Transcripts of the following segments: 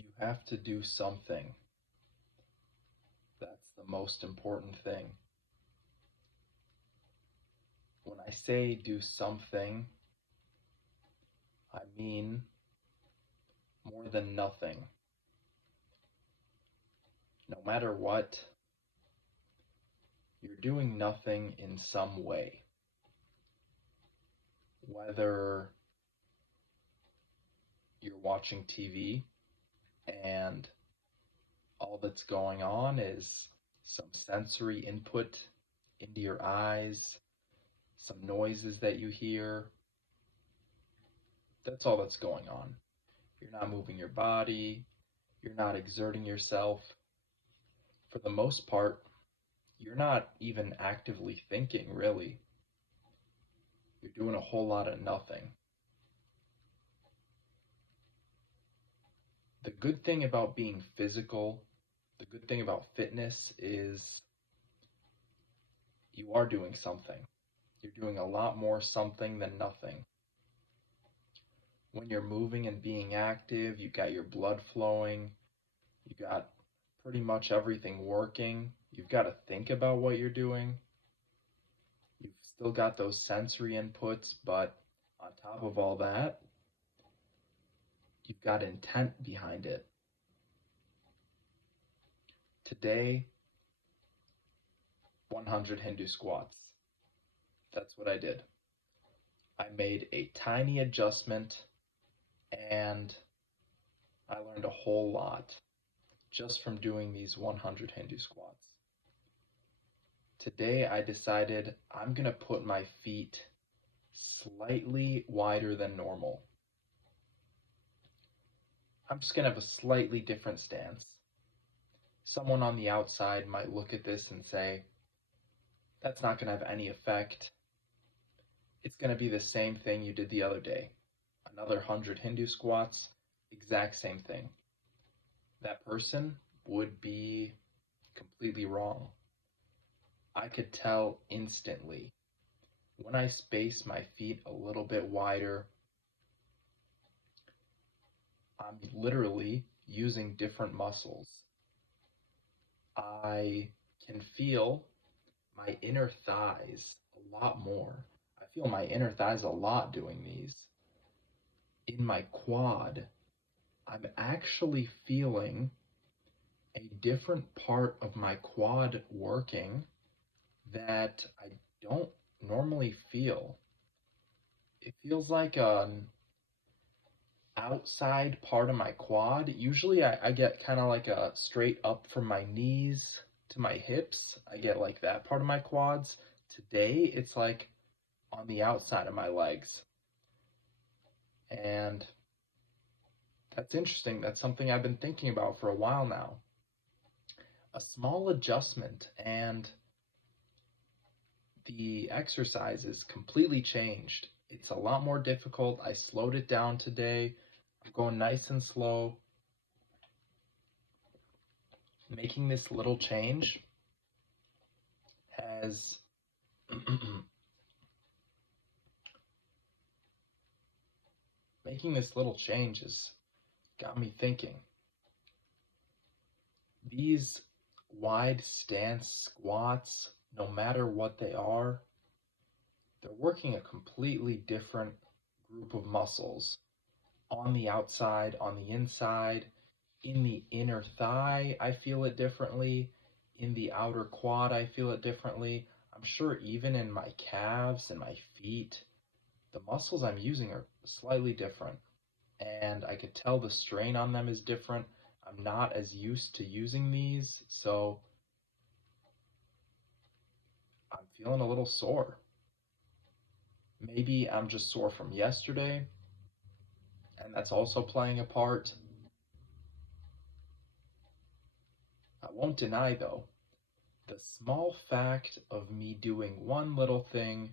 You have to do something. That's the most important thing. When I say do something, I mean more than nothing. No matter what, you're doing nothing in some way. Whether you're watching TV and all that's going on is some sensory input into your eyes, some noises that you hear. That's all that's going on. You're not moving your body, you're not exerting yourself. For the most part, you're not even actively thinking, really. You're doing a whole lot of nothing. The good thing about being physical, the good thing about fitness is you are doing something. You're doing a lot more something than nothing. When you're moving and being active, you got your blood flowing, you got pretty much everything working. You've got to think about what you're doing. You've still got those sensory inputs, but on top of all that, you've got intent behind it. Today, 100 Hindu squats. That's what I did. I made a tiny adjustment and I learned a whole lot just from doing these 100 Hindu squats. Today I decided I'm going to put my feet slightly wider than normal. I'm just going to have a slightly different stance. Someone on the outside might look at this and say, that's not going to have any effect. It's going to be the same thing you did the other day. Another 100 Hindu squats, exact same thing. That person would be completely wrong. I could tell instantly. When I space my feet a little bit wider, I'm literally using different muscles. I can feel my inner thighs a lot more. I feel my inner thighs a lot doing these. In my quad, I'm actually feeling a different part of my quad working that I don't normally feel. It feels like an outside part of my quad. Usually I get kind of like a straight up from my knees to my hips. I get like that part of my quads. Today it's like on the outside of my legs. And that's interesting. That's something I've been thinking about for a while now. A small adjustment and the exercise is completely changed. It's a lot more difficult. I slowed it down today. I'm going nice and slow. Making this little change has making this little change has got me thinking. These wide stance squats, no matter what they are, they're working a completely different group of muscles on the outside, on the inside, in the inner thigh, I feel it differently. In the outer quad, I feel it differently. I'm sure even in my calves and my feet, the muscles I'm using are slightly different. And I could tell the strain on them is different. I'm not as used to using these, so I'm feeling a little sore. Maybe I'm just sore from yesterday, and that's also playing a part. I won't deny, though, the small fact of me doing one little thing,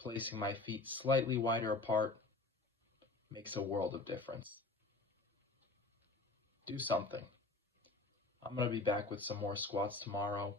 placing my feet slightly wider apart, makes a world of difference. Do something. I'm going to be back with some more squats tomorrow.